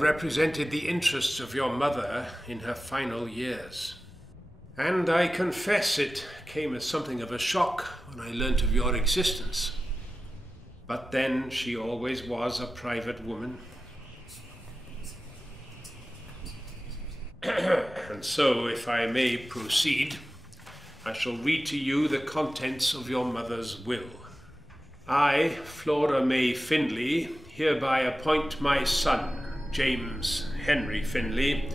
represented the interests of your mother in her final years. And I confess it came as something of a shock when I learnt of your existence. But then she always was a private woman. And so, if I may proceed, I shall read to you the contents of your mother's will. I, Flora May Findlay, hereby appoint my son, James Henry Findlay,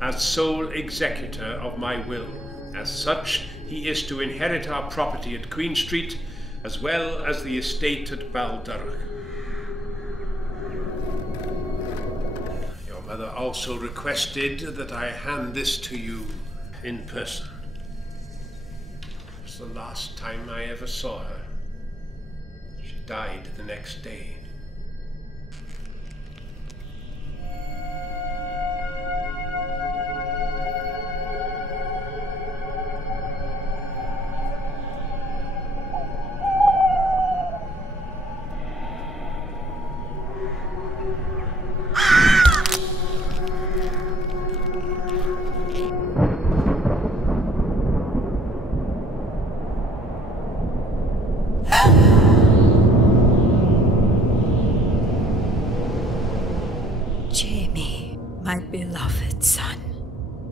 as sole executor of my will. As such, he is to inherit our property at Queen Street, as well as the estate at Baldurroch. Your mother also requested that I hand this to you in person. It was the last time I ever saw her. She died the next day.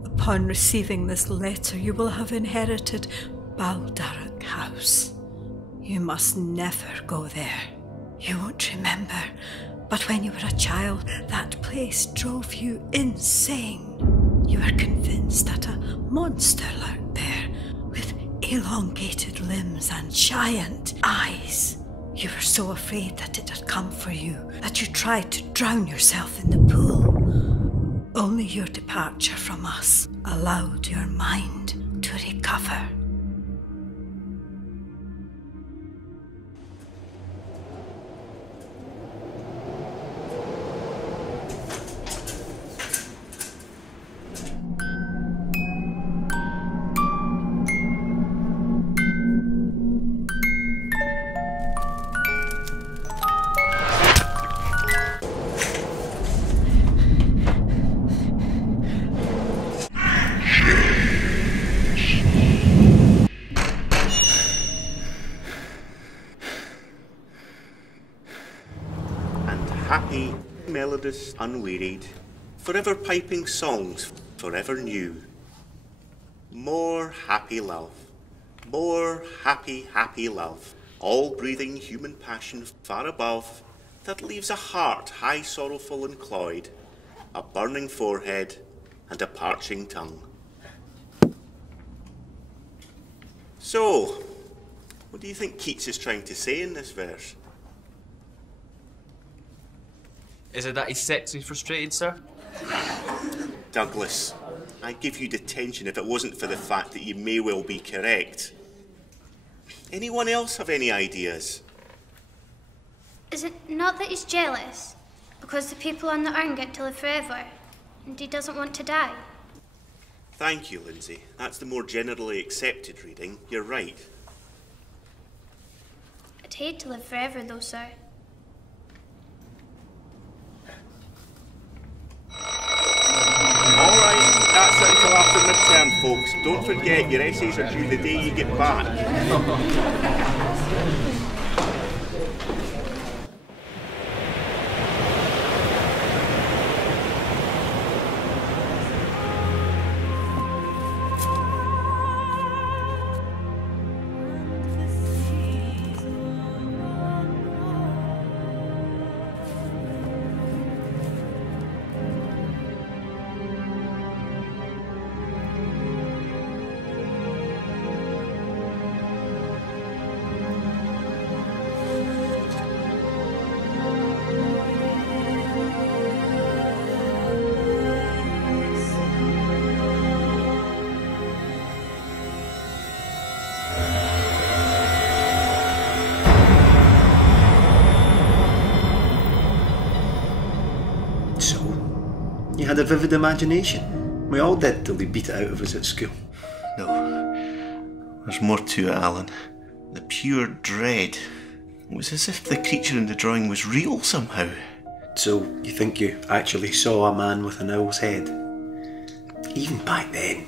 Upon receiving this letter, you will have inherited Baldurroch House. You must never go there. You won't remember, but when you were a child, that place drove you insane. You were convinced that a monster lurked there, with elongated limbs and giant eyes. You were so afraid that it had come for you, that you tried to drown yourself in the pool. Only your departure from us allowed your mind to recover. Happy, melodious, unwearied, forever piping songs, forever new. More happy love, more happy, happy love, all breathing human passion far above, that leaves a heart high sorrowful and cloyed, a burning forehead and a parching tongue. So, what do you think Keats is trying to say in this verse? Is it that he's sexually frustrated, sir? Douglas, I'd give you detention if it wasn't for the fact that you may well be correct. Anyone else have any ideas? Is it not that he's jealous? Because the people on the urn get to live forever, and he doesn't want to die? Thank you, Lindsay. That's the more generally accepted reading. You're right. I'd hate to live forever, though, sir. That's it until after midterm, folks. Don't forget, your essays are due the day you get back. You had a vivid imagination. We all did till they beat it out of us at school. No. There's more to it, Alan. The pure dread. It was as if the creature in the drawing was real somehow. So, you think you actually saw a man with an owl's head? Even back then,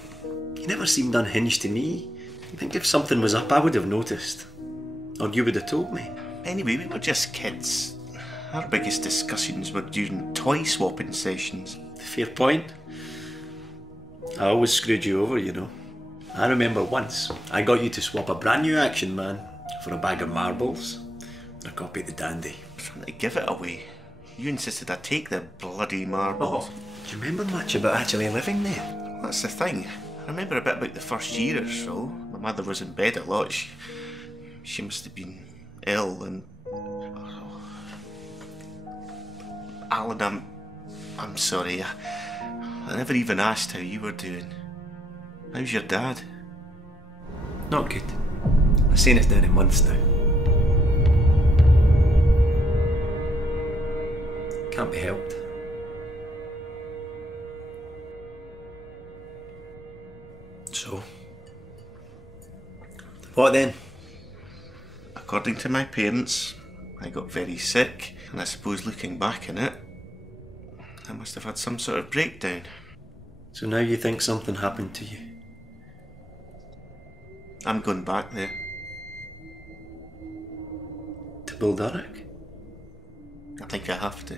you never seemed unhinged to me. You think if something was up, I would have noticed. Or you would have told me. Anyway, we were just kids. Our biggest discussions were during toy swapping sessions. Fair point. I always screwed you over, you know. I remember once, I got you to swap a brand new Action Man for a bag of marbles and a copy of the Dandy. Trying to give it away. You insisted I take the bloody marbles. Do you remember much about actually living there? That's the thing. I remember a bit about the first year or so. My mother was in bed a lot. She must have been ill and... Alan, I'm sorry. I never even asked how you were doing. How's your dad? Not good. I've seen it down in months now. Can't be helped. So, what then? According to my parents, I got very sick, and I suppose looking back on it, I must have had some sort of breakdown. So now you think something happened to you? I'm going back there. To Bilduric? I think I have to.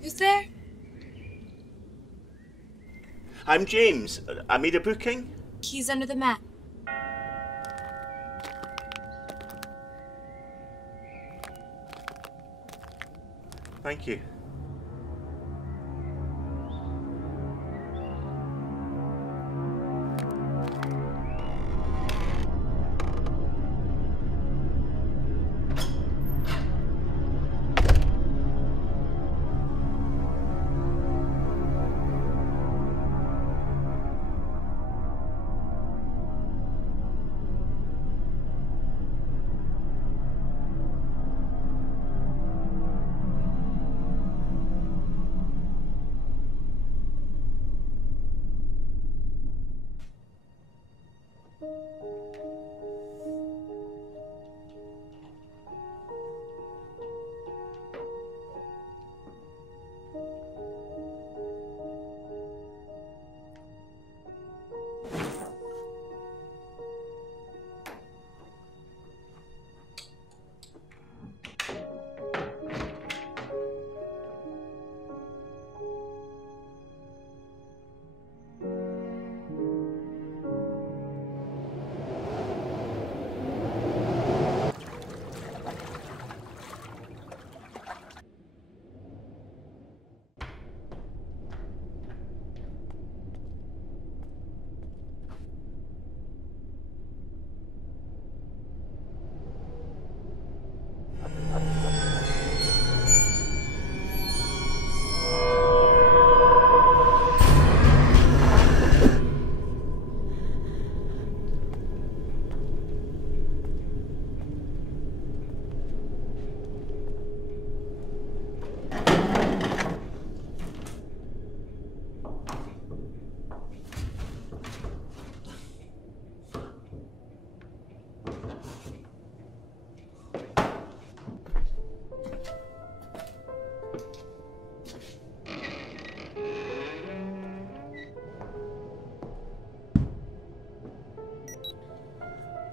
Who's there? I'm James. I made a booking. Keys under the mat. Thank you.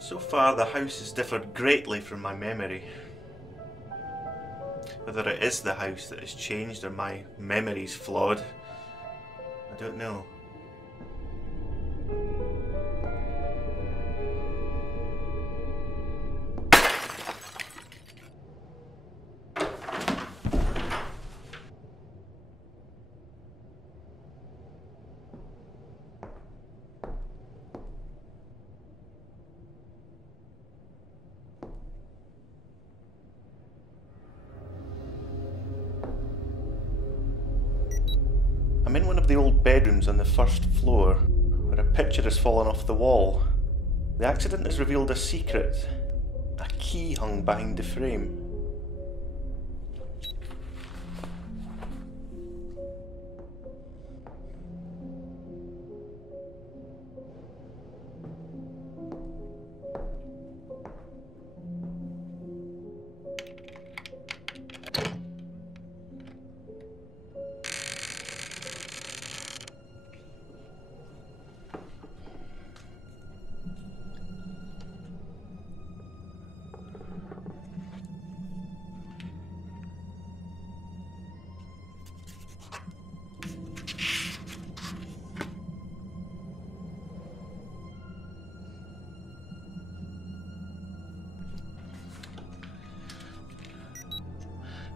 So far, the house has differed greatly from my memory. Whether it is the house that has changed or my memory's flawed, I don't know. I'm in one of the old bedrooms on the first floor, where a picture has fallen off the wall. The accident has revealed a secret. A key hung behind the frame.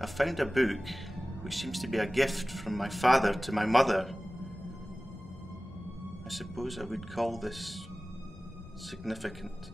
I found a book which seems to be a gift from my father to my mother. I suppose I would call this significant.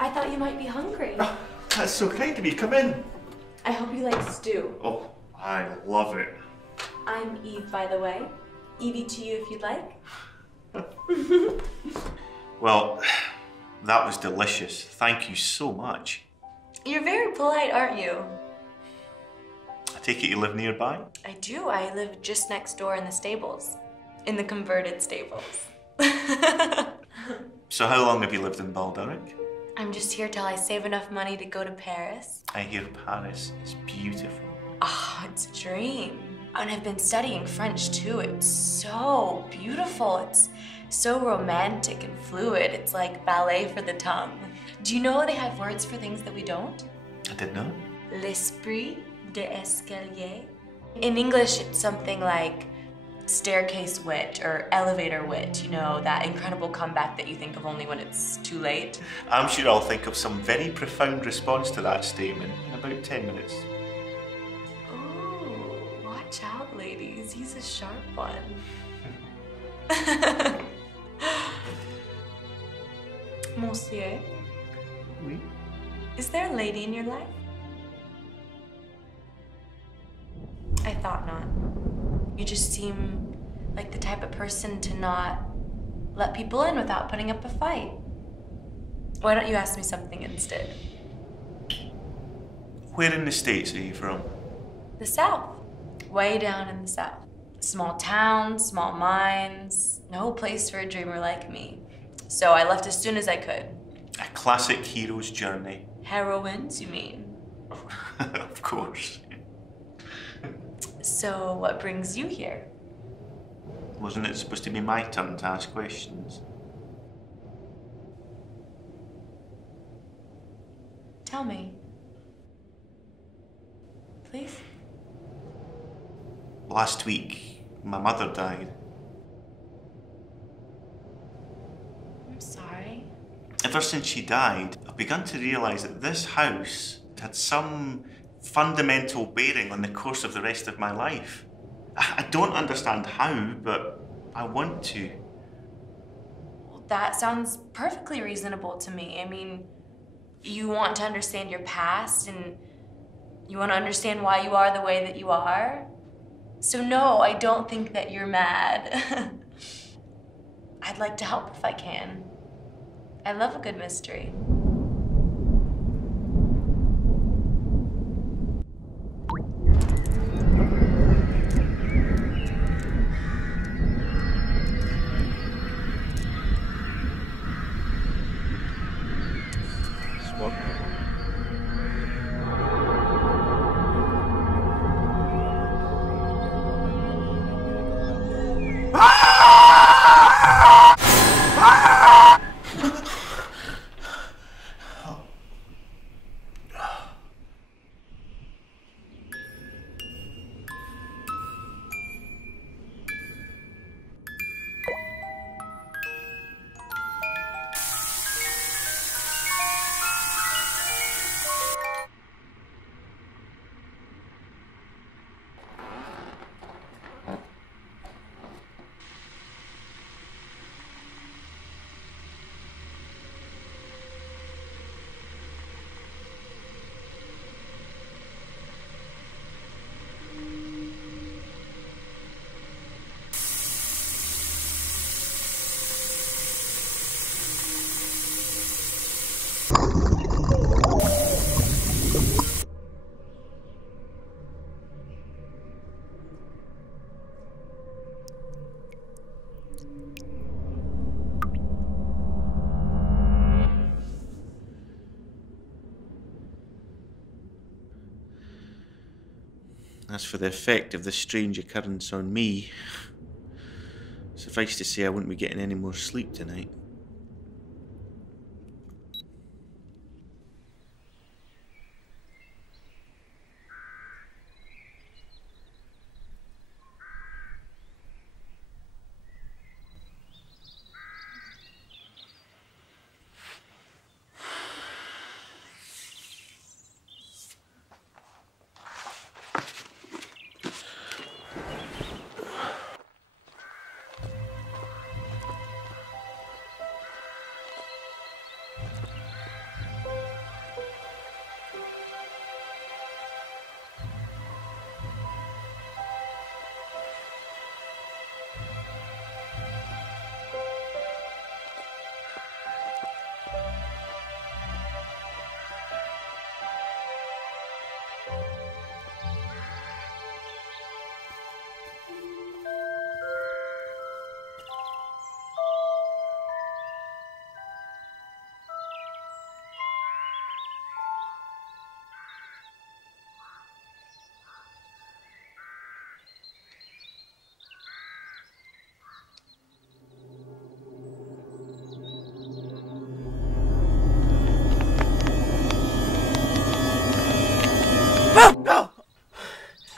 I thought you might be hungry. Oh, that's so kind of you. Come in. I hope you like stew. Oh, I love it. I'm Eve, by the way. Evie to you if you'd like. Well, that was delicious. Thank you so much. You're very polite, aren't you? I take it you live nearby? I do. I live just next door in the stables. In the converted stables. So how long have you lived in Balduric? I'm just here till I save enough money to go to Paris. I hear Paris is beautiful. Oh, it's a dream. And I've been studying French too. It's so beautiful. It's so romantic and fluid. It's like ballet for the tongue. Do you know they have words for things that we don't? I did not. L'esprit d'escalier. In English, it's something like staircase wit or elevator wit, you know, that incredible comeback that you think of only when it's too late. I'm sure I'll think of some very profound response to that statement in about 10 minutes. Ooh, watch out, ladies. He's a sharp one. Monsieur? Oui? Is there a lady in your life? I thought not. You just seem like the type of person to not let people in without putting up a fight. Why don't you ask me something instead? Where in the States are you from? The South. Way down in the South. Small towns, small minds, no place for a dreamer like me. So I left as soon as I could. A classic hero's journey. Heroines, you mean? Of course. So what brings you here? Wasn't it supposed to be my turn to ask questions? Tell me. Please? Last week, my mother died. I'm sorry. Ever since she died, I've begun to realise that this house had some fundamental bearing on the course of the rest of my life. I don't understand how, but I want to. Well, that sounds perfectly reasonable to me. I mean, you want to understand your past and you want to understand why you are the way that you are. So no, I don't think that you're mad. I'd like to help if I can. I love a good mystery. As for the effect of this strange occurrence on me, suffice to say I wouldn't be getting any more sleep tonight.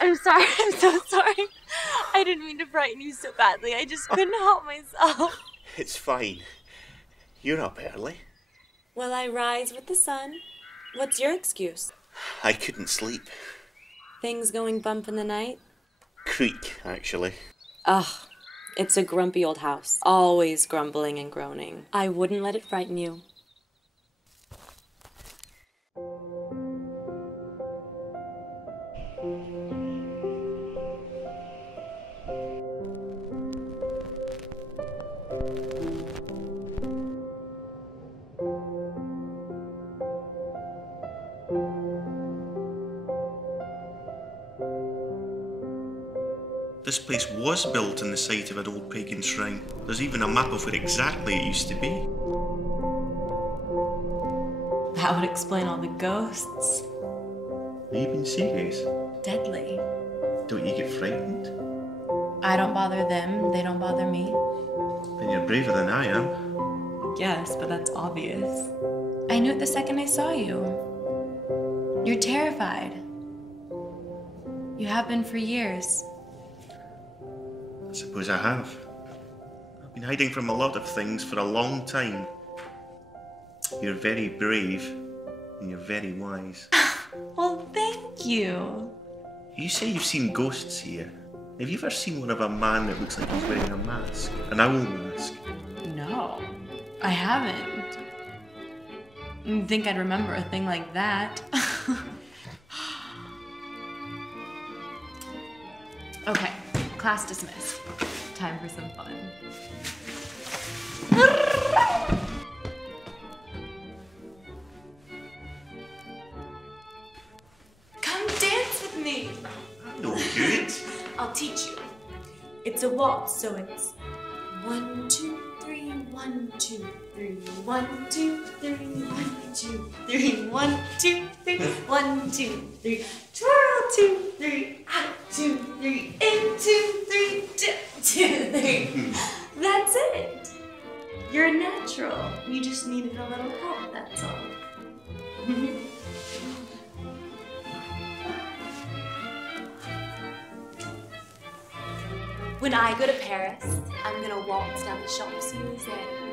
I'm sorry, I'm so sorry. I didn't mean to frighten you so badly. I just couldn't help myself. It's fine. You're up early. Well, I rise with the sun. What's your excuse? I couldn't sleep. Things going bump in the night? Creak, actually. Ugh, it's a grumpy old house. Always grumbling and groaning. I wouldn't let it frighten you. This place was built on the site of an old pagan shrine. There's even a map of where exactly it used to be. That would explain all the ghosts. Are you being serious? Deadly. Don't you get frightened? I don't bother them, they don't bother me. Then you're braver than I am. Yes, but that's obvious. I knew it the second I saw you. You're terrified. You have been for years. I suppose I have. I've been hiding from a lot of things for a long time. You're very brave, and you're very wise. Well, thank you. You say you've seen ghosts here. Have you ever seen one of a man that looks like he's wearing a mask? An owl mask? No, I haven't. You'd think I'd remember a thing like that. Okay, class dismissed. Time for some fun. Come dance with me. No good. I'll teach you. It's a waltz, so it's 1, 2, 3, 1, 2, 3, 1, 2, 3, 1, 2, 3, 1, 2, 3, 1, 2, 3, twirl 2, 3, out 2, 3, in 2, 3, 2, 3. That's it. You're a natural. You just needed a little help, that's all. When I go to Paris, I'm gonna waltz down the Champs-Élysées.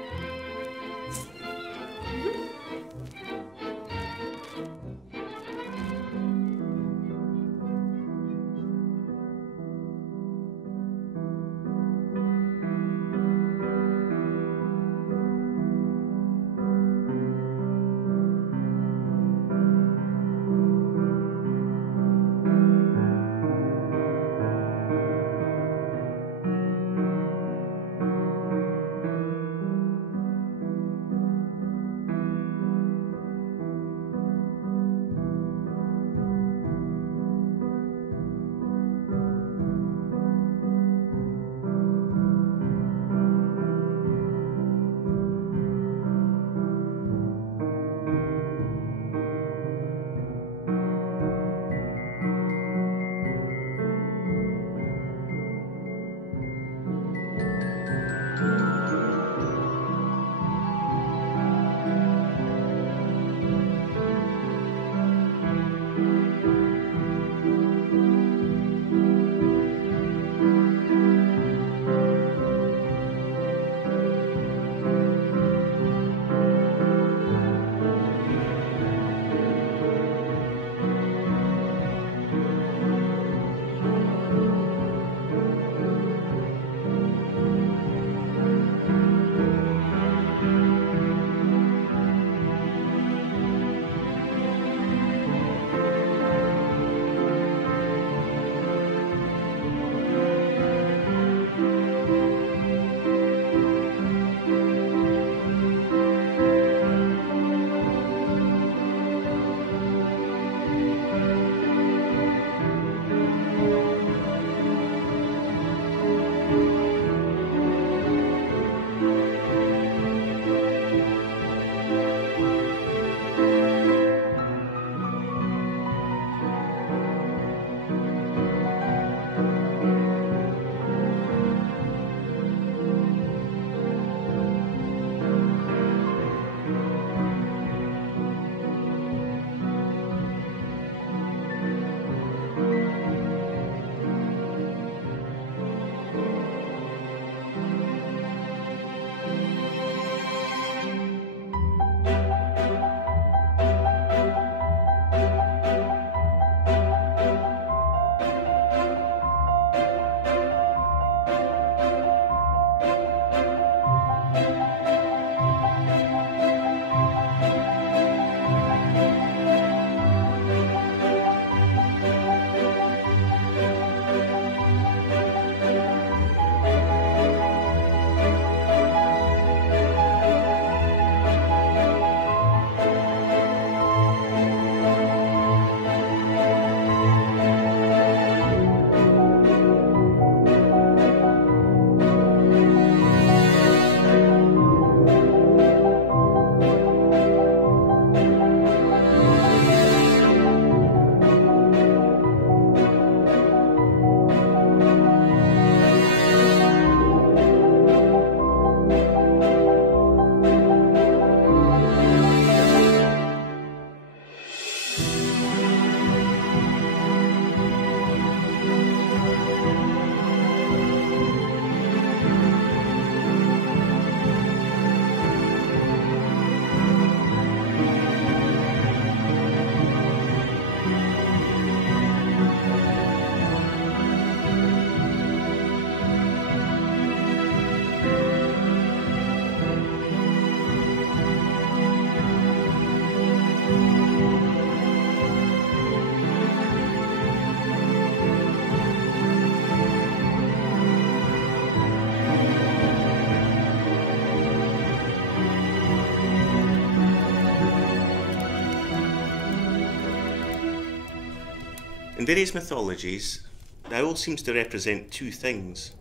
various mythologies, the owl seems to represent two things,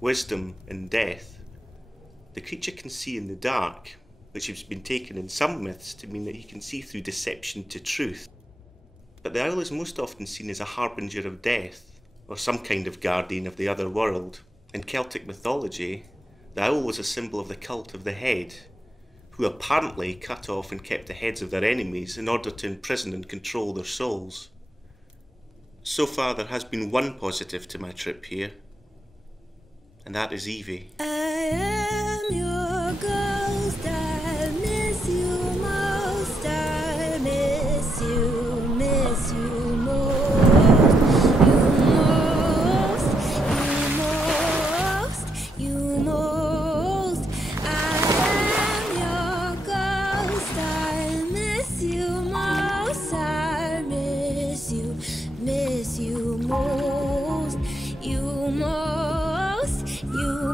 wisdom and death. The creature can see in the dark, which has been taken in some myths to mean that he can see through deception to truth. But the owl is most often seen as a harbinger of death, or some kind of guardian of the other world. In Celtic mythology, the owl was a symbol of the cult of the head, who apparently cut off and kept the heads of their enemies in order to imprison and control their souls. So far there has been one positive to my trip here, and that is Evie. I am your ghost, I miss you most, I miss you most, you most. I am your ghost, I miss you most, I miss you most, you most, you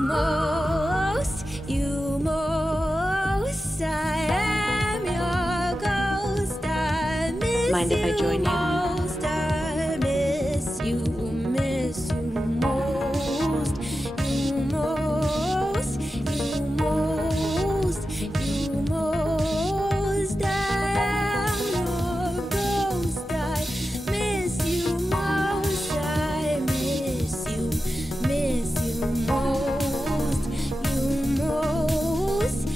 most. I am your ghost, I miss you. Mind if I join you? Most, I miss you most, you most, you most. I am your ghost, I miss you most, I miss you most, you most.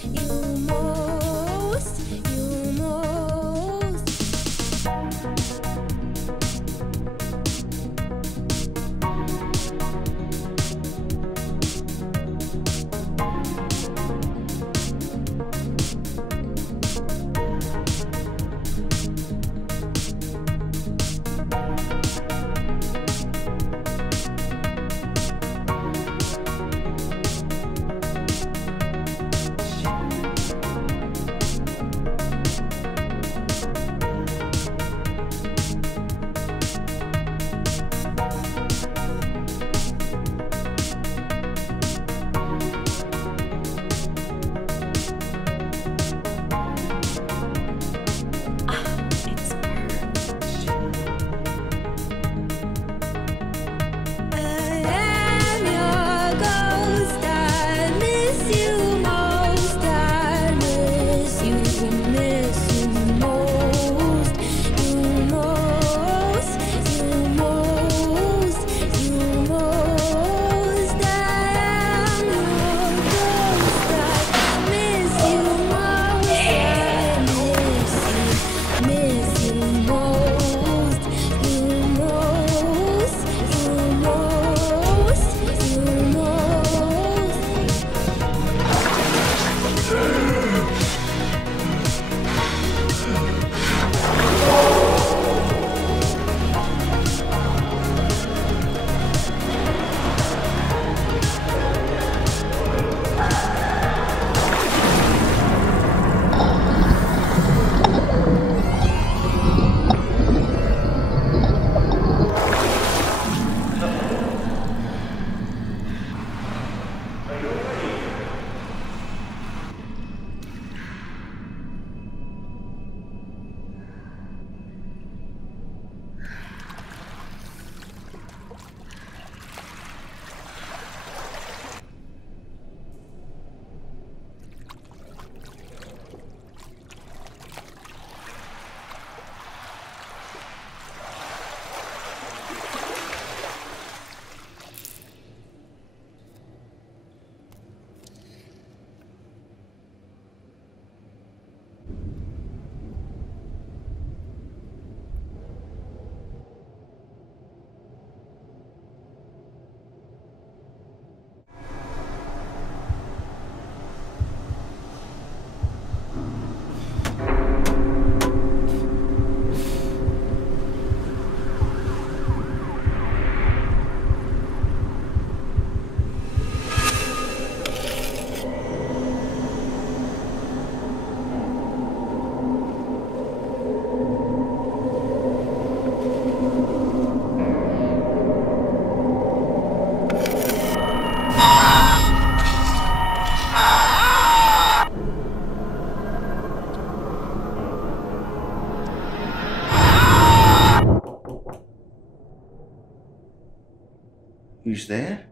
Who's there?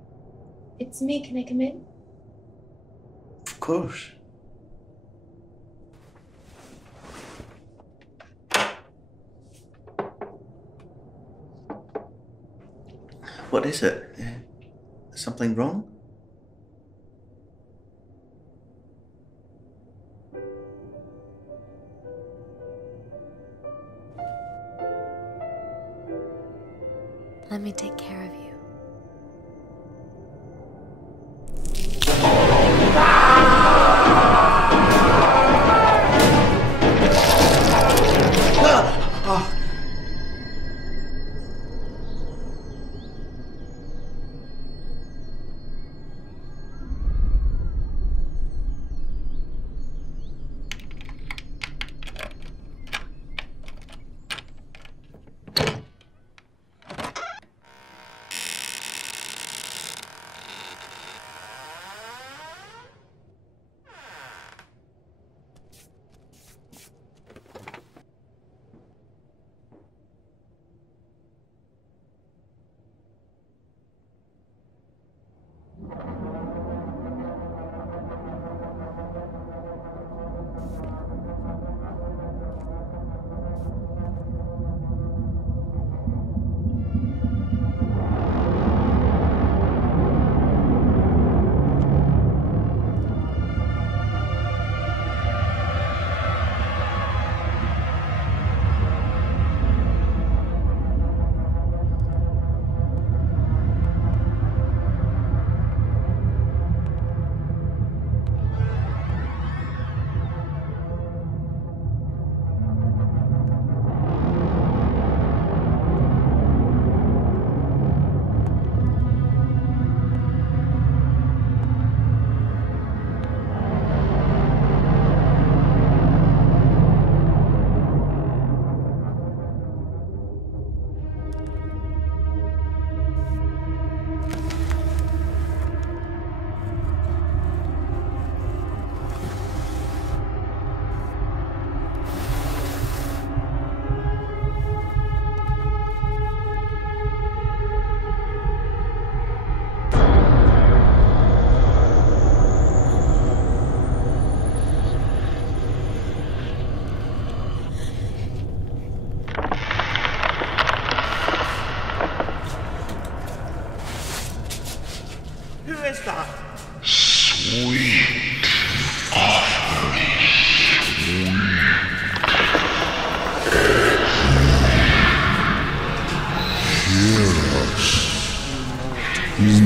It's me. Can I come in? Of course. What is it? Something wrong? Let me take care of you.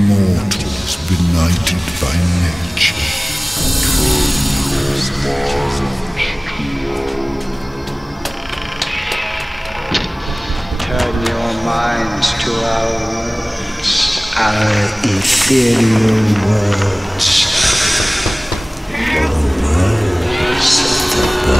Mortals benighted by nature. Turn your minds to our words, our ethereal words. The words of the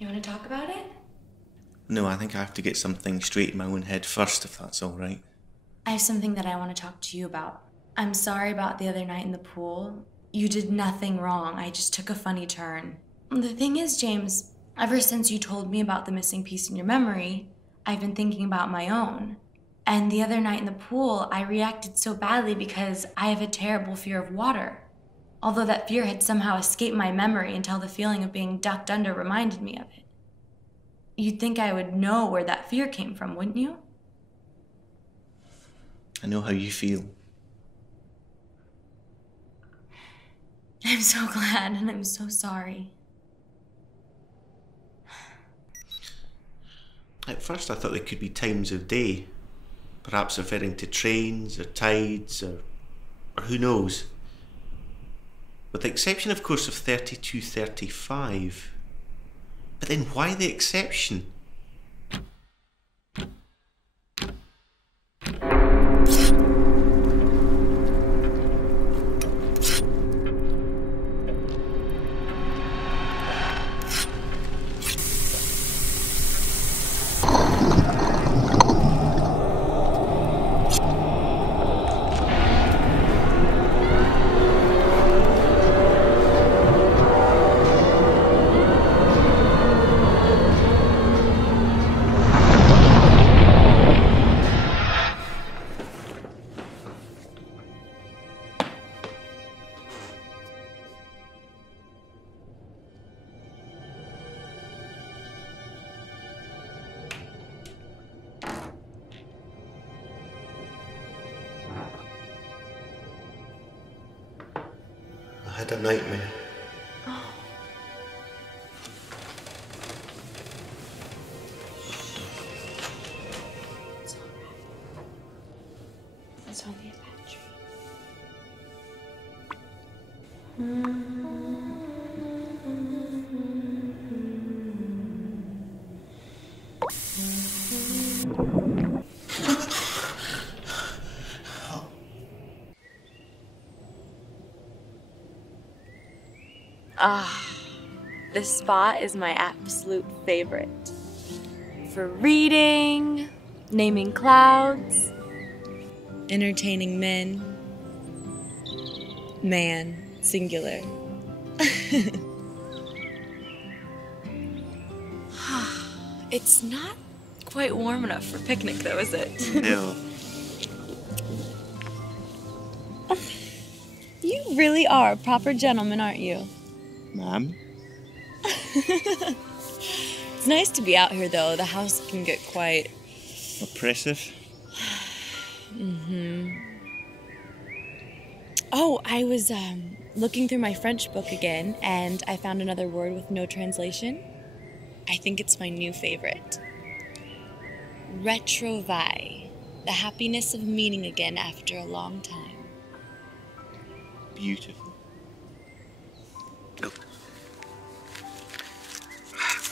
You want to talk about it? No, I think I have to get something straight in my own head first, if that's all right. I have something that I want to talk to you about. I'm sorry about the other night in the pool. You did nothing wrong. I just took a funny turn. The thing is, James, ever since you told me about the missing piece in your memory, I've been thinking about my own. And the other night in the pool, I reacted so badly because I have a terrible fear of water. Although that fear had somehow escaped my memory until the feeling of being ducked under reminded me of it. You'd think I would know where that fear came from, wouldn't you? I know how you feel. I'm so glad and I'm so sorry. At first I thought there could be times of day, perhaps referring to trains or tides or who knows. With the exception, of course, of 3235. But then why the exception? I had a nightmare. Oh. It's all right. It's only a bad This spot is my absolute favorite. For reading, naming clouds, entertaining men. Man, singular. It's not quite warm enough for picnic though, is it? No. You really are a proper gentleman, aren't you? Ma'am? It's nice to be out here though. The house can get quite oppressive. Oh, I was looking through my French book again and I found another word with no translation. I think it's my new favorite. Retrouvaille. The happiness of meeting again after a long time. Beautiful.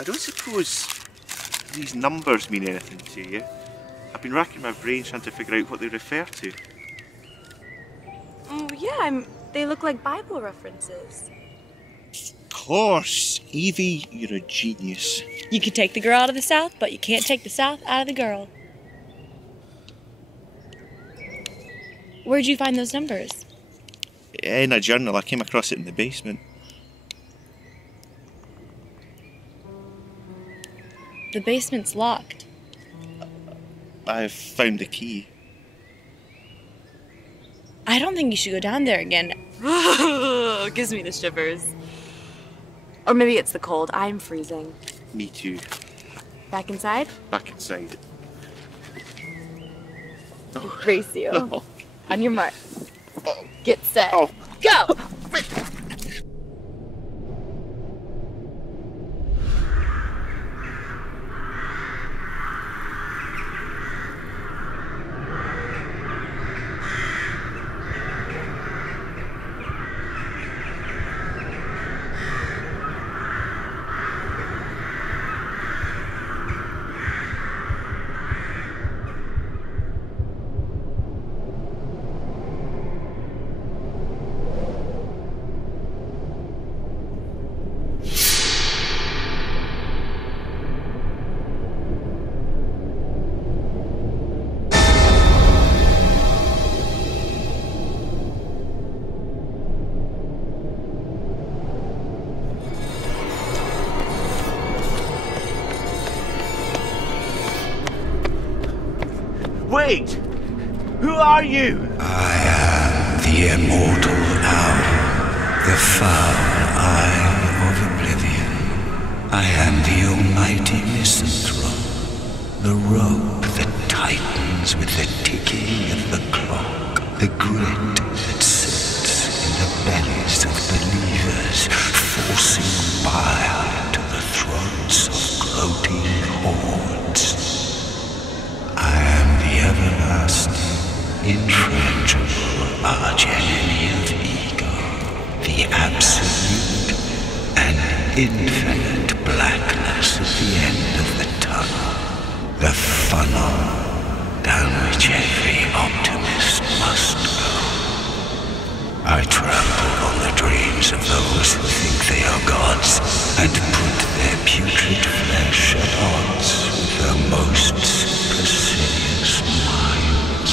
I don't suppose these numbers mean anything to you. I've been racking my brain trying to figure out what they refer to. Oh yeah, they look like Bible references. Of course, Evie, you're a genius. You can take the girl out of the South, but you can't take the South out of the girl. Where'd you find those numbers? In a journal. I came across it in the basement. The basement's locked. I've found the key. I don't think you should go down there again. It gives me the shivers. Or maybe it's the cold. I'm freezing. Me too. Back inside? Back inside. Brace you. Oh. On your mark. Get set. Oh. Go! Wait! Who are you? I am the immortal owl, the foul eye of oblivion. I am the almighty misanthrope, the rope that tightens with the ticking of the clock, the grit that sits in the bellies of believers, forcing bile to the throats of gloating hordes. I am the everlasting, infrangible archenemy of ego, the absolute and infinite blackness at the end of the tunnel, the funnel down which every optimist must go. I trample on the dreams of those who think they are gods, and put their putrid flesh at odds with the most supercilious minds.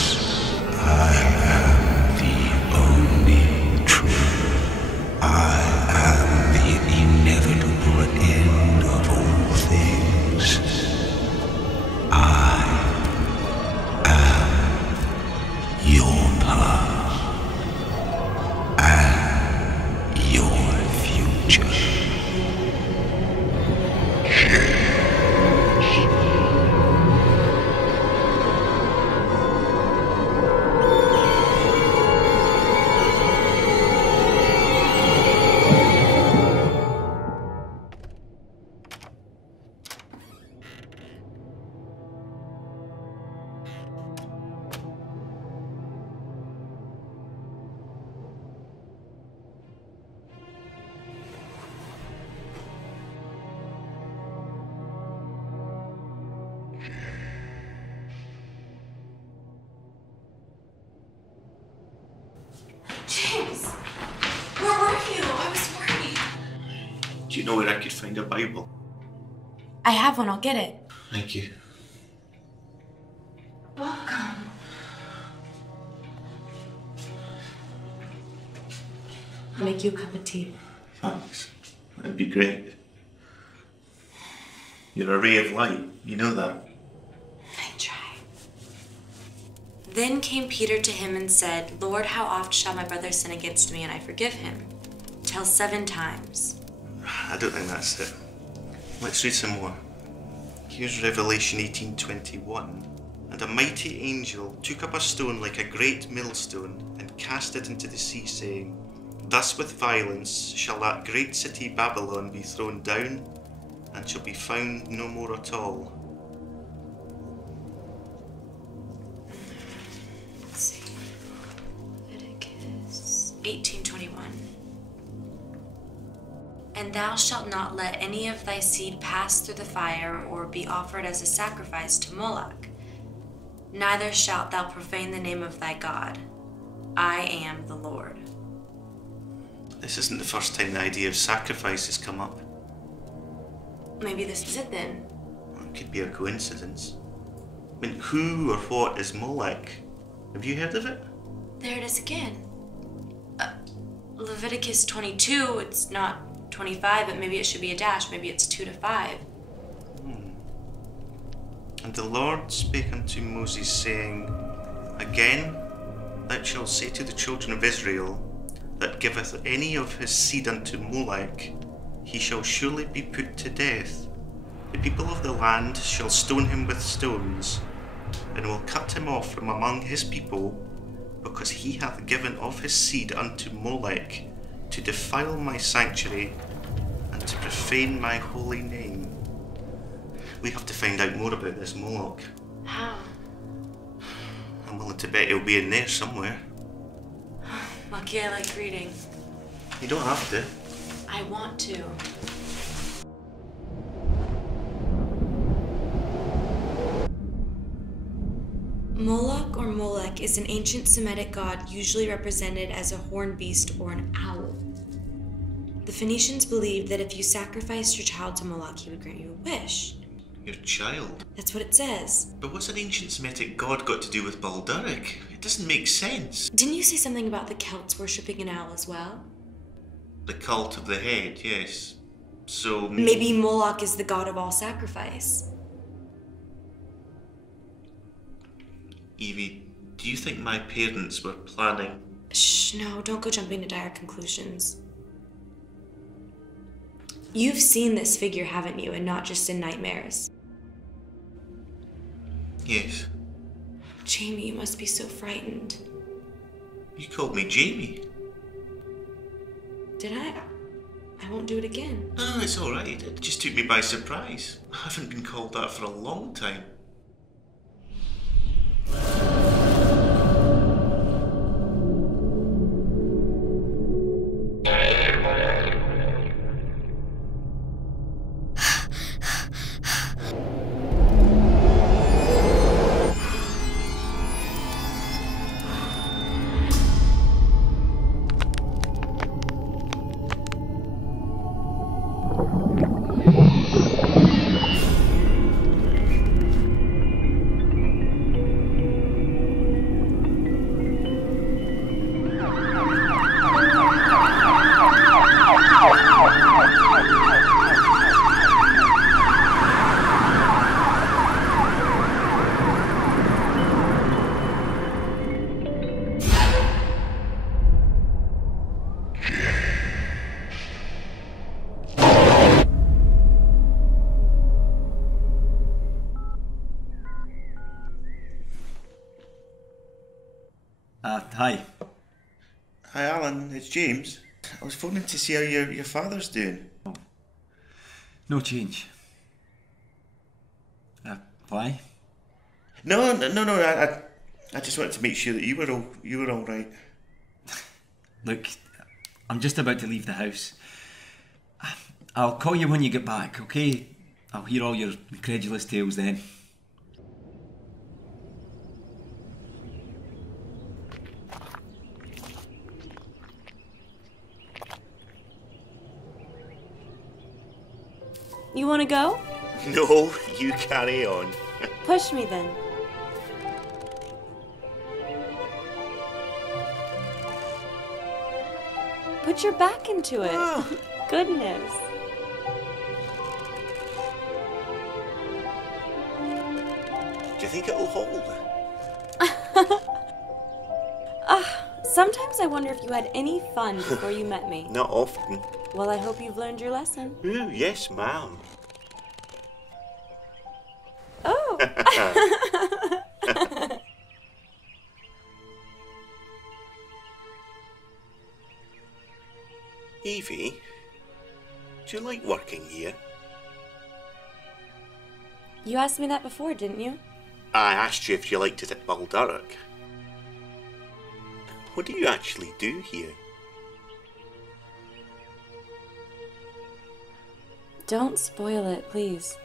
I am the only true. I am the inevitable end of all things. I am your path. Your future. James! Where were you? I was worried. Do you know where I could find a Bible? I have one, I'll get it. Thank you. Welcome. I'll make you a cup of tea. Thanks. That'd be great. You're a ray of light, you know that. I try. Then came Peter to him and said, Lord, how oft shall my brother sin against me and I forgive him? Till 7 times. I don't think that's it. Let's read some more. Here's Revelation 18:21. And a mighty angel took up a stone like a great millstone and cast it into the sea, saying, Thus with violence shall that great city Babylon be thrown down, and shall be found no more at all. Let's see. Leviticus 18:21. And thou shalt not let any of thy seed pass through the fire or be offered as a sacrifice to Moloch. Neither shalt thou profane the name of thy God. I am the Lord. This isn't the first time the idea of sacrifice has come up. Maybe this is it then. It could be a coincidence. I mean, who or what is Moloch? Have you heard of it? There it is again. Leviticus 22, it's not 25, but maybe it should be a dash. Maybe it's 2 to 5. And the Lord spake unto Moses, saying, Again thou shalt say to the children of Israel, that giveth any of his seed unto Moloch, he shall surely be put to death. The people of the land shall stone him with stones, and will cut him off from among his people, because he hath given of his seed unto Moloch, to defile my sanctuary, and to profane my holy name. We have to find out more about this Moloch. How? I'm willing to bet he'll be in there somewhere. Lucky I like reading. You don't have to. I want to. Moloch or Molech is an ancient Semitic god usually represented as a horned beast or an owl. The Phoenicians believed that if you sacrificed your child to Moloch, he would grant you a wish. Your child? That's what it says. But what's an ancient Semitic god got to do with Balduric? It doesn't make sense. Didn't you say something about the Celts worshipping an owl as well? The cult of the head, yes. So... Maybe Moloch is the god of all sacrifice. Evie, do you think my parents were planning? Shh, no, don't go jumping to dire conclusions. You've seen this figure, haven't you, and not just in nightmares? Yes. Jamie, you must be so frightened. You called me Jamie. Did I? I won't do it again. No, it's all right. It just took me by surprise. I haven't been called that for a long time. Hi. Hi, Alan. It's James. I was phoning to see how your father's doing. No change. Why? No. I just wanted to make sure that you were all right. Look, I'm just about to leave the house. I'll call you when you get back, okay? I'll hear all your incredulous tales then. You want to go? No, you carry on. Push me then. Put your back into it. Oh. Goodness. Do you think it'll hold? Sometimes I wonder if you had any fun before you met me. Not often. Well, I hope you've learned your lesson. Ooh, yes, ma'am. Oh. Evie, do you like working here? You asked me that before, didn't you? I asked you if you liked it at Baldarroch. What do you actually do here? Don't spoil it, please.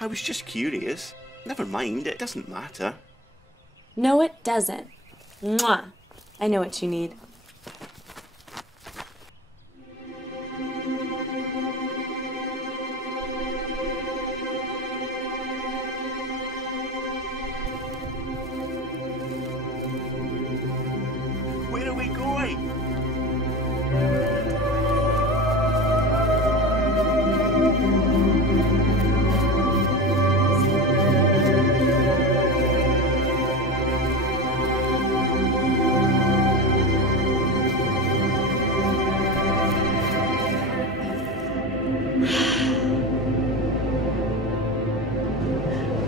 I was just curious. Never mind, it doesn't matter. No, it doesn't. Mwah. I know what you need. Where are we going?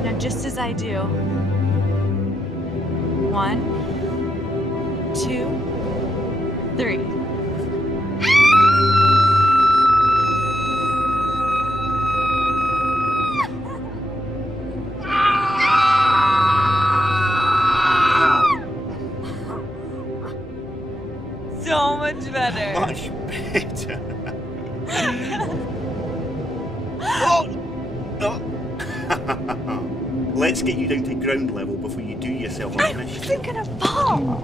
Now, just as I do. 1, 2, 3. So much better. Much better. Oh! No. Let's get you down to ground level before you do yourself a mission. I'm gonna fall.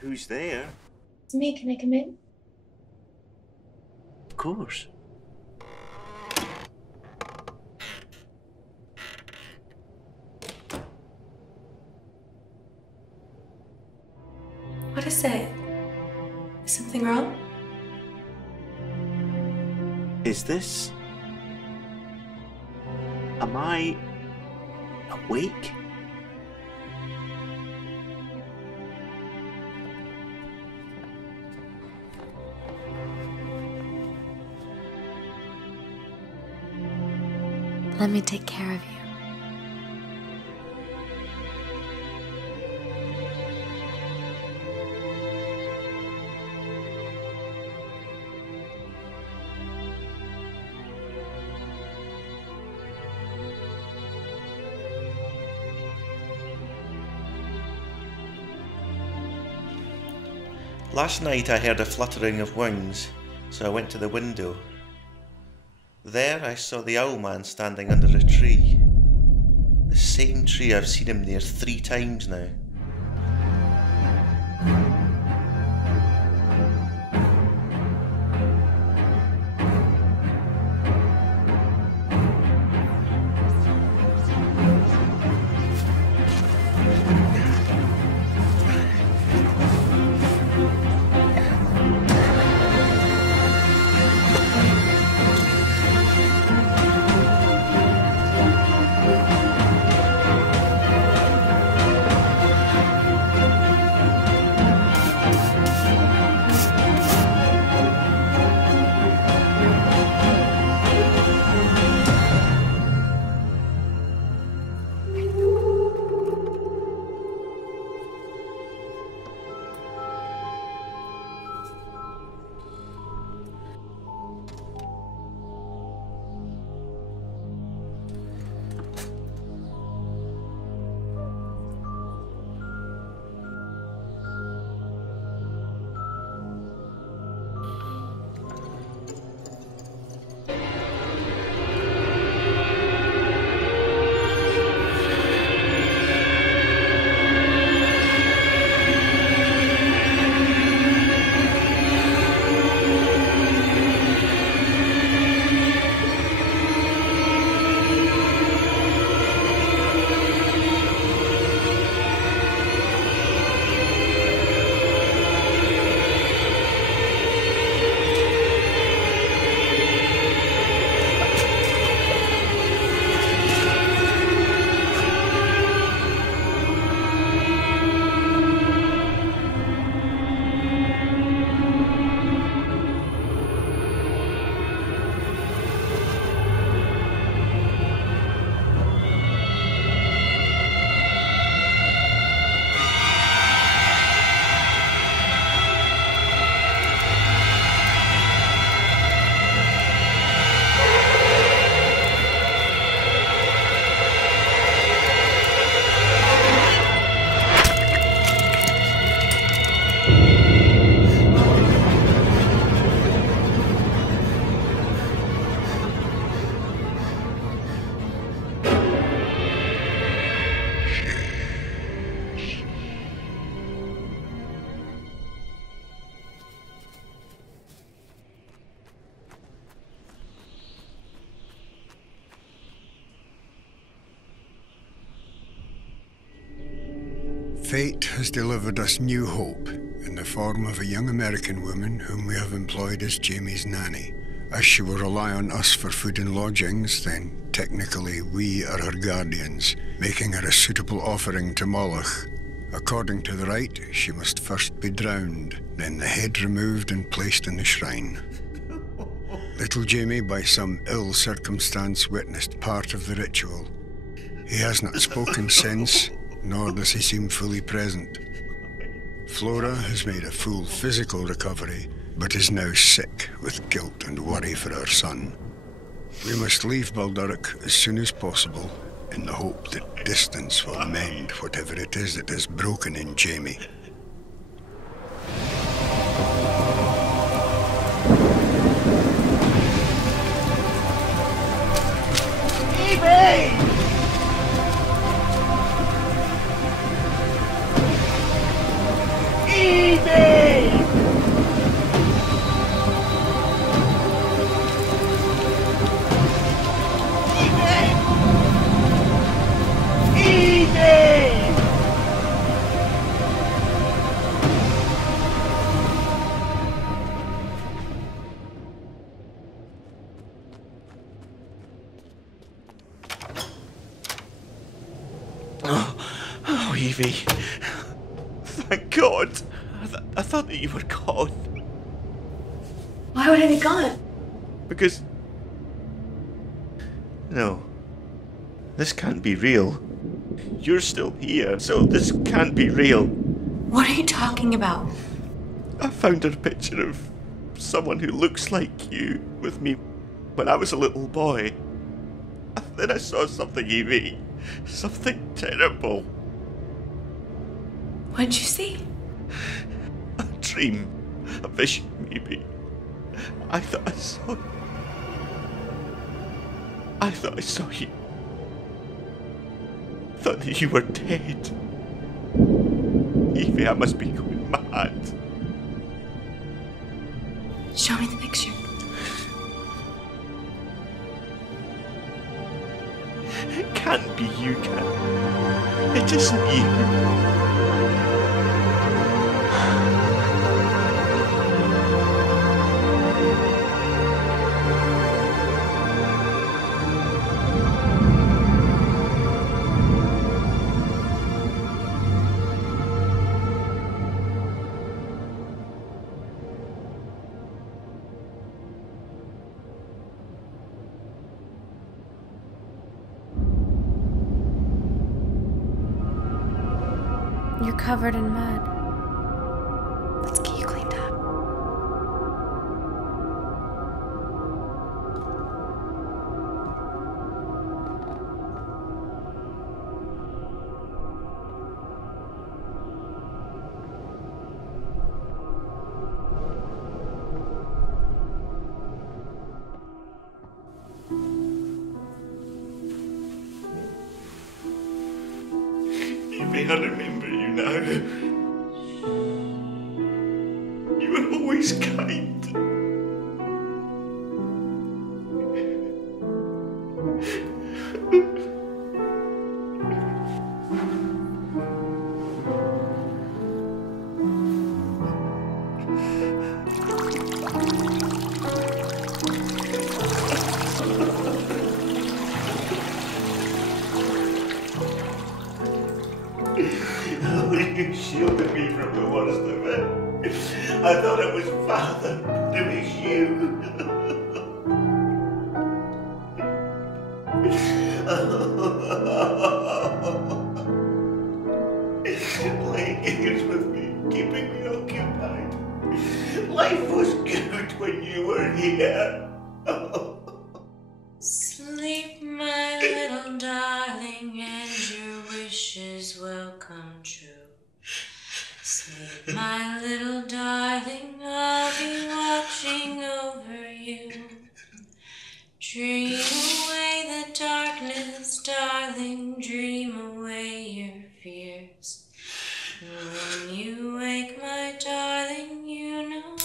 Who's there? It's me. Can I come in? Of course. What is it? Is something wrong? Is this... Am I... awake? Let me take care of you. Last night I heard a fluttering of wings, so I went to the window. There I saw the owl man standing under a tree. The same tree I've seen him near 3 times now. Fate has delivered us new hope in the form of a young American woman whom we have employed as Jamie's nanny. As she will rely on us for food and lodgings, then technically we are her guardians, making her a suitable offering to Moloch. According to the rite, she must first be drowned, then the head removed and placed in the shrine. Little Jamie, by some ill circumstance, witnessed part of the ritual. He has not spoken since, nor does he seem fully present. Flora has made a full physical recovery, but is now sick with guilt and worry for our son. We must leave Balduric as soon as possible, in the hope that distance will mend whatever it is that is broken in Jamie. Evie! Evie! Evie. Thank God. I thought that you were gone. Why would I be gone? Because... No. This can't be real. You're still here, so this can't be real. What are you talking about? I found a picture of someone who looks like you with me when I was a little boy. And then I saw something, Evie. Something terrible. What did you see? A dream. A vision, maybe. I thought I saw... I thought I saw you. I thought that you were dead. Evie, I must be going mad. Show me the picture. It can't be you, can it? It isn't you. You're covered in mud. Let's get you cleaned up. Evie, I remember you now. You were always kind. You shielded me from the worst of it. I thought it was Father, but it was you. Playing games with me, keeping me occupied. Life was good when you were here. Sleep, my little darling, and your wishes will come true. Sleep, my little darling, I'll be watching over you. Dream away the darkness, darling, dream away your fears. When you wake, my darling, you know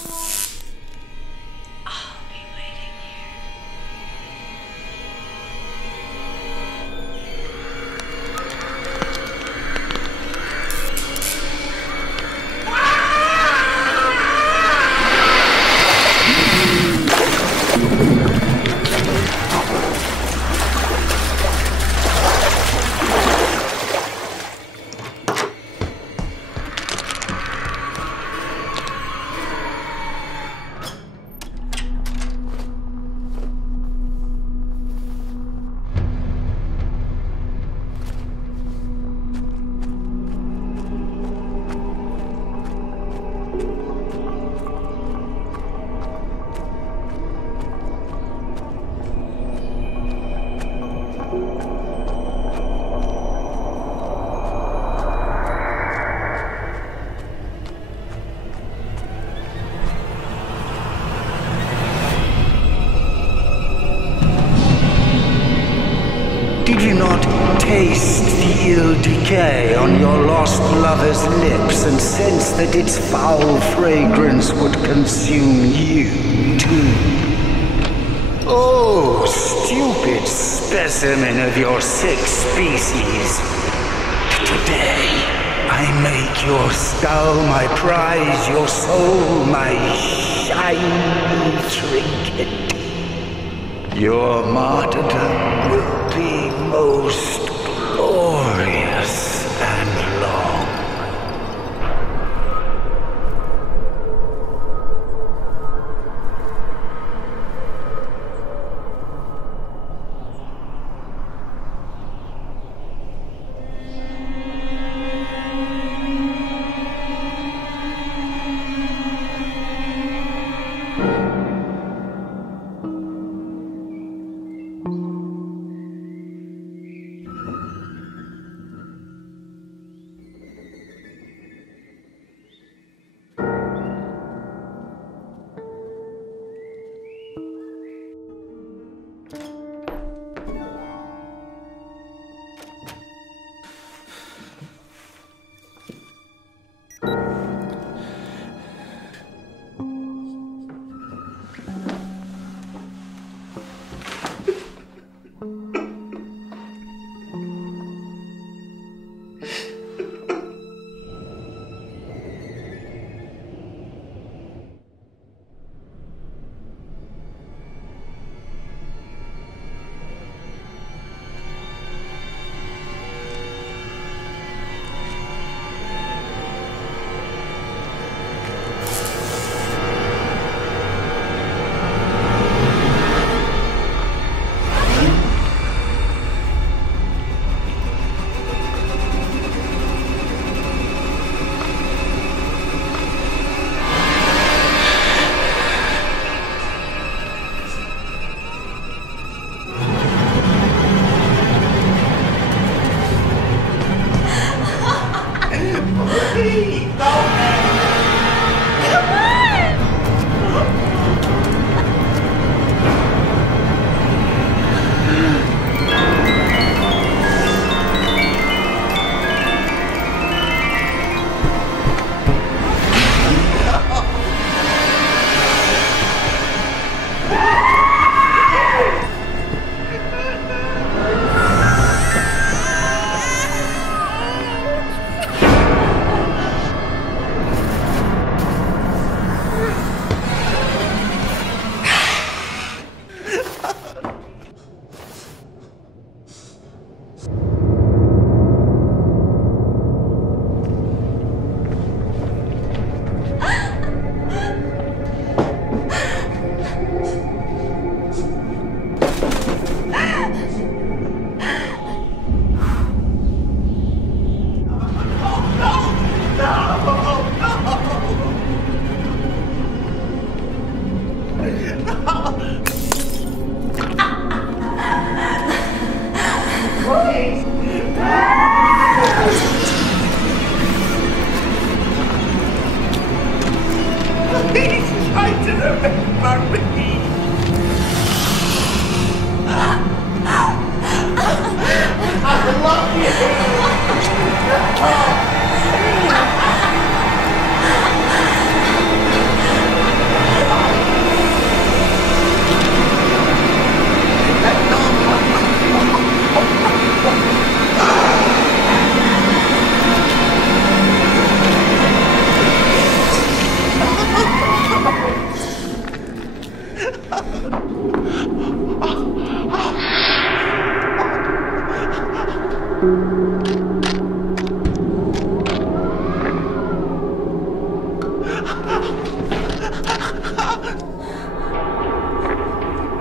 I'll be waiting here. Did you not taste the ill decay on your lost lover's lips and sense that its foul fragrance would consume you, too? Oh, stupid specimen of your sick species. Today, I make your skull my prize, your soul my shiny trinket. Your martyrdom will be most glorious and long.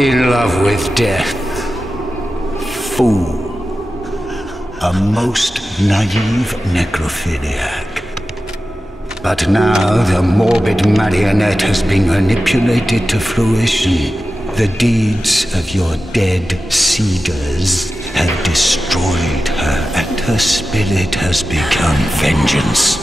In love with death. Fool. A most naive necrophiliac. But now the morbid marionette has been manipulated to fruition. The deeds of your dead seeders have destroyed her, and her spirit has become vengeance.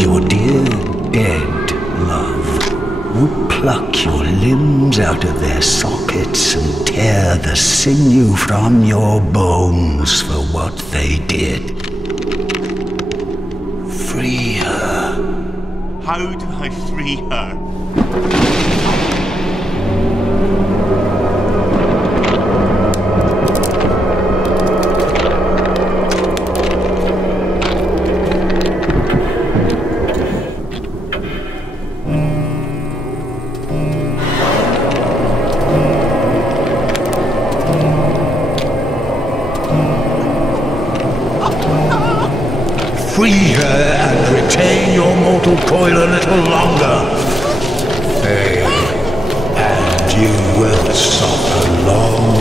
Your dear dead love would pluck your limbs out of their sockets and tear the sinew from your bones for what they did. Free her. How do I free her? Free her and retain your mortal coil a little longer. Fail, and you will suffer long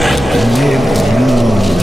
and live no more.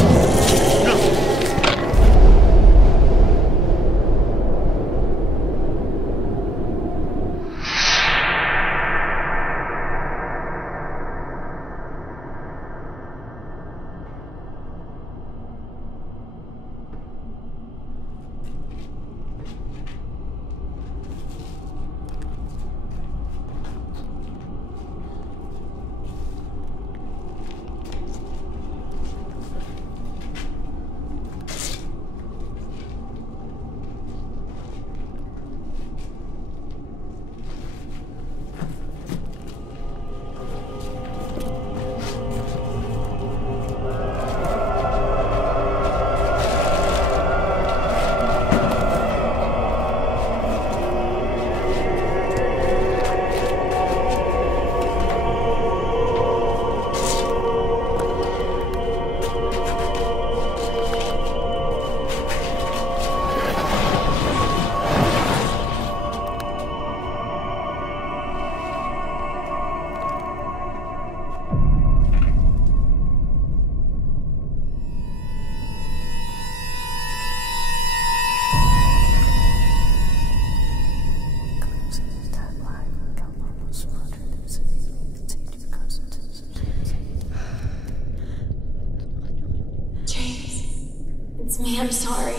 It's me, I'm sorry.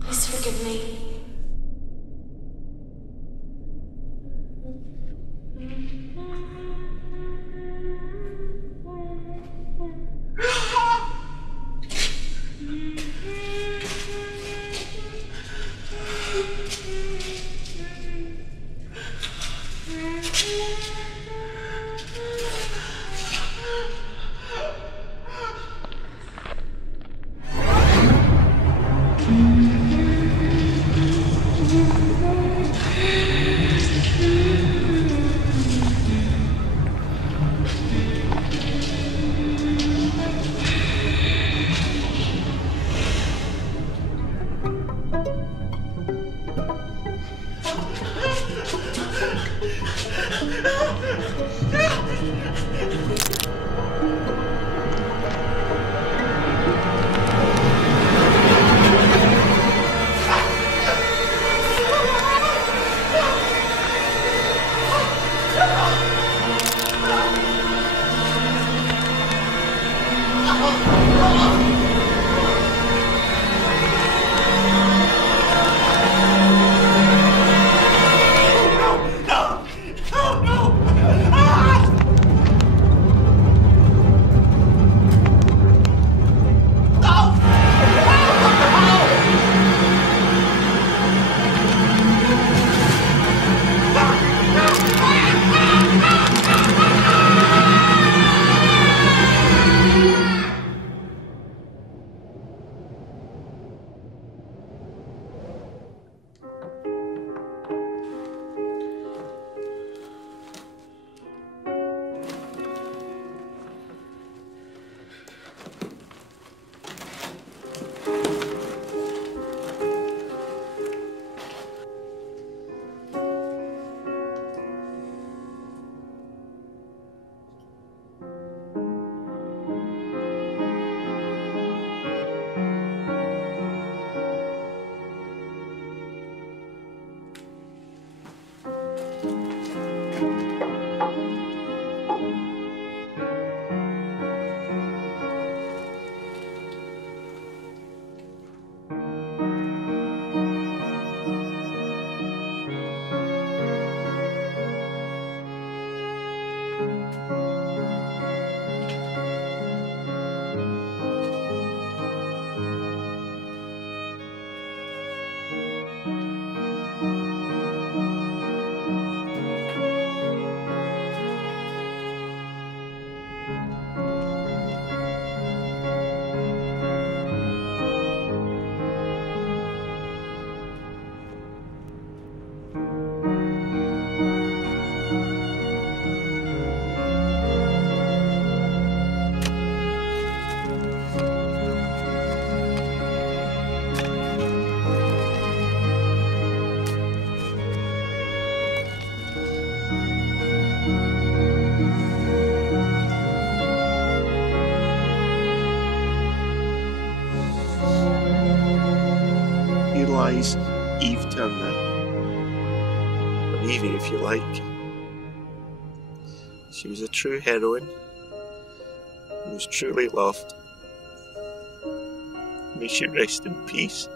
Please forgive me. eyes Eve Turner, or Evie if you like. She was a true heroine, and was truly loved. May she rest in peace.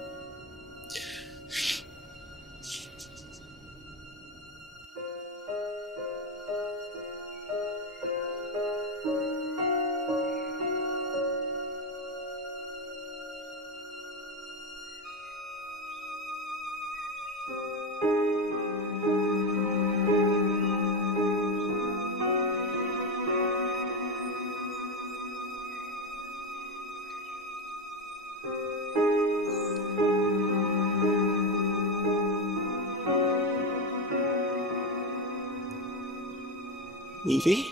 Evie?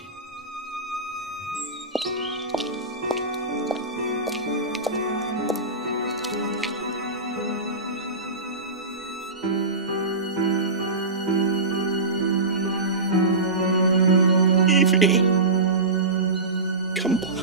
Evie? Come back.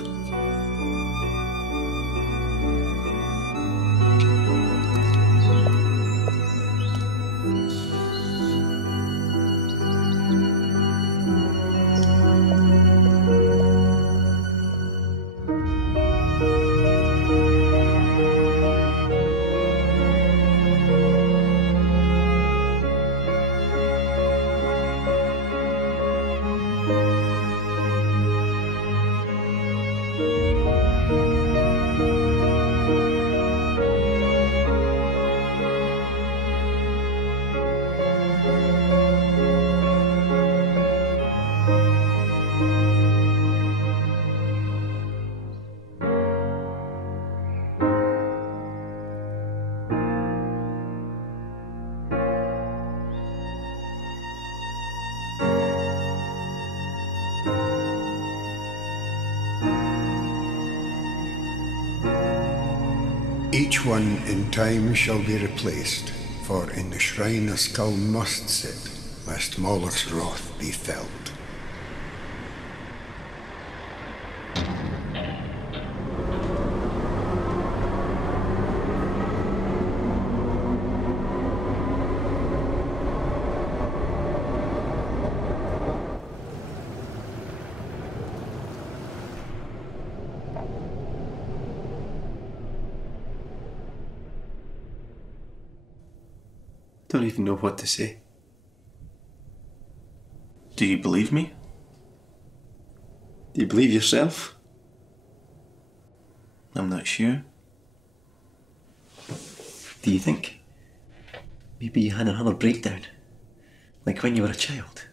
Each one in time shall be replaced, for in the shrine a skull must sit, lest Moloch's wrath be felt. Don't even know what to say. Do you believe me? Do you believe yourself? I'm not sure. Do you think maybe you had another breakdown? Like when you were a child?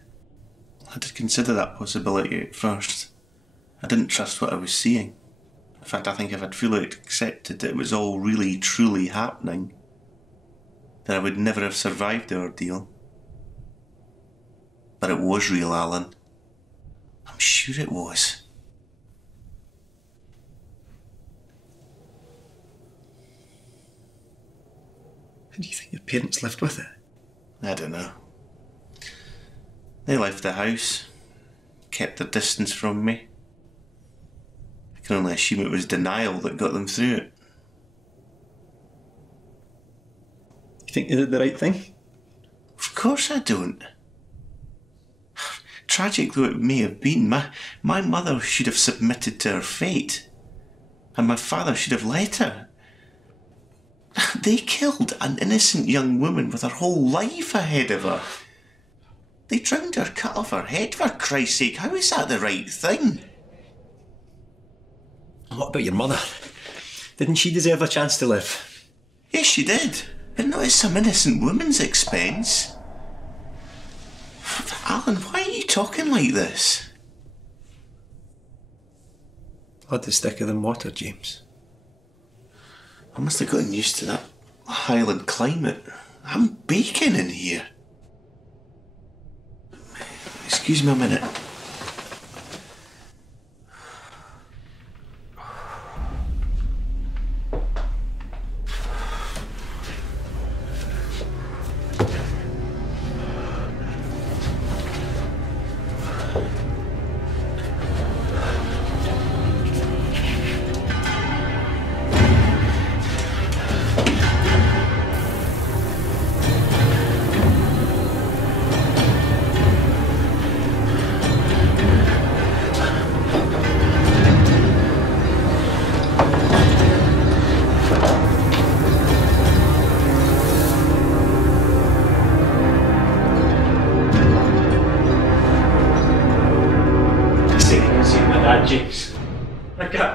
I did consider that possibility at first. I didn't trust what I was seeing. In fact, I think if I'd fully accepted that it was all really, truly happening, then I would never have survived the ordeal. But it was real, Alan. I'm sure it was. How do you think your parents lived with it? I don't know. They left the house, kept their distance from me. I can only assume it was denial that got them through it. You think they did the right thing? Of course I don't. Tragic though it may have been, my mother should have submitted to her fate, and my father should have let her. They killed an innocent young woman with her whole life ahead of her. They drowned her, cut off her head, for Christ's sake. How is that the right thing? What about your mother? Didn't she deserve a chance to live? Yes, she did, but not at some innocent woman's expense. Alan, why are you talking like this? Blood is thicker than water, James. I must have gotten used to that Highland climate. I'm baking in here. Excuse me a minute.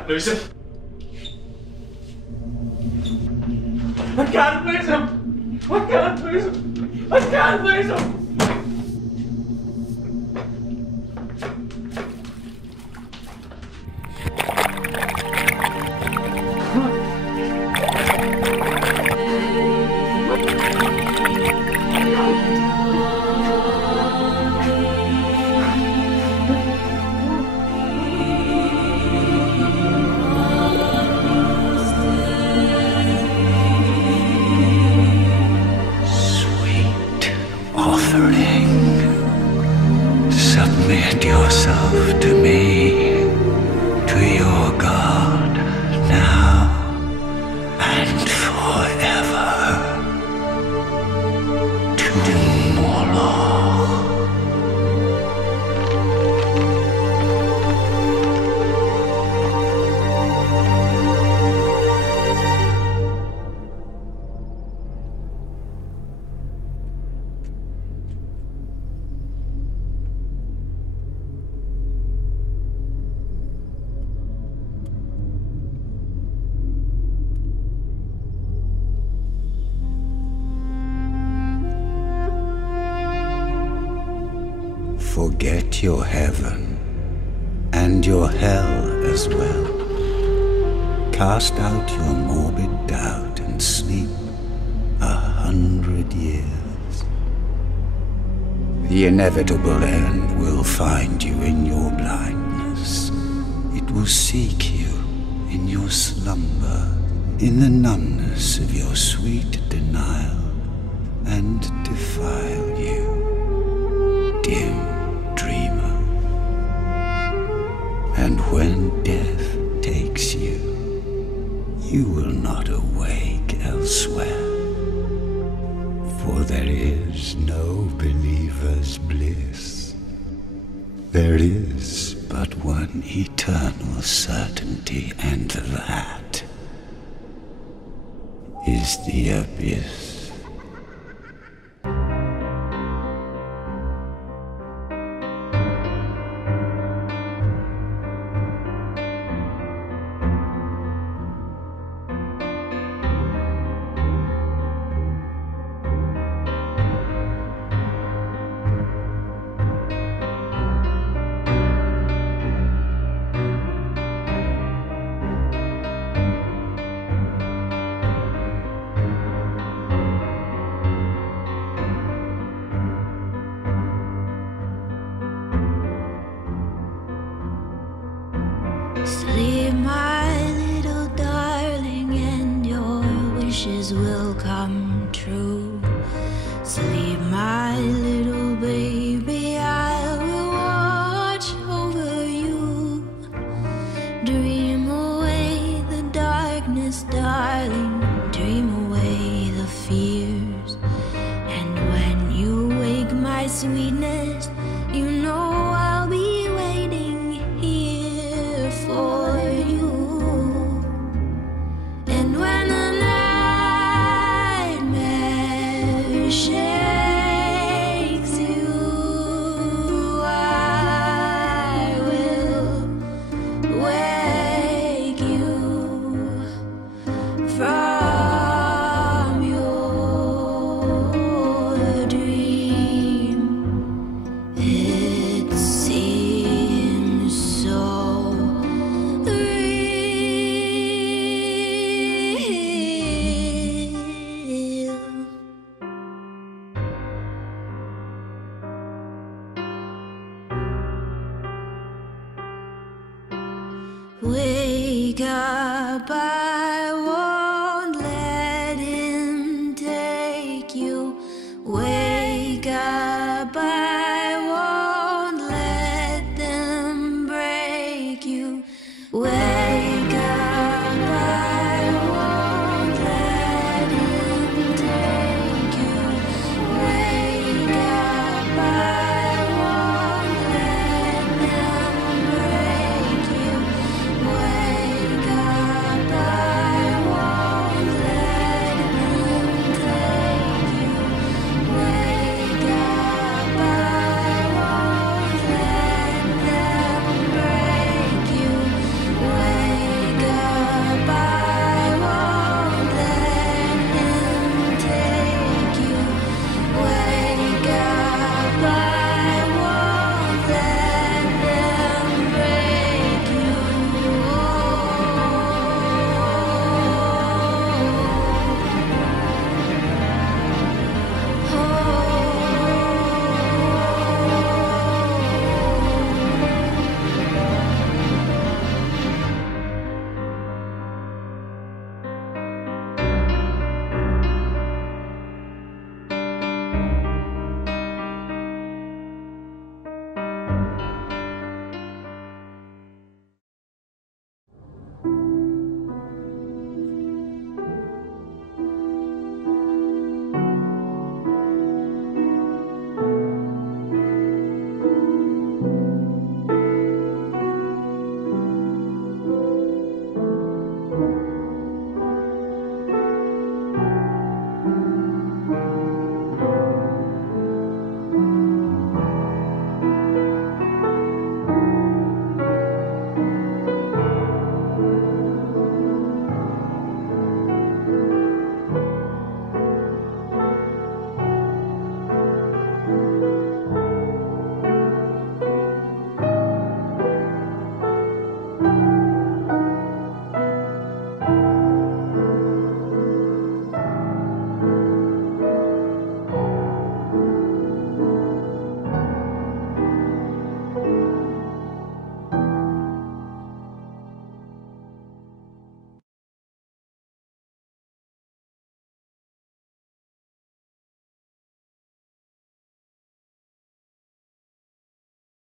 lose him. I can't lose him. I can't lose him. I can't lose him. Submit yourself to me, to your God, now and forever, to Moloch. Forget your heaven and your hell as well. Cast out your morbid doubt and sleep 100 years. The inevitable end will find you in your blindness. It will seek you in your slumber, in the numbness of your sweet denial, and defile you, dim dreamer. And when death takes you, you will not awake elsewhere, for there is no believer's bliss. There is but one eternal certainty, and that is the abyss. Sleep, my little darling, and your wishes will come true. Sleep, my little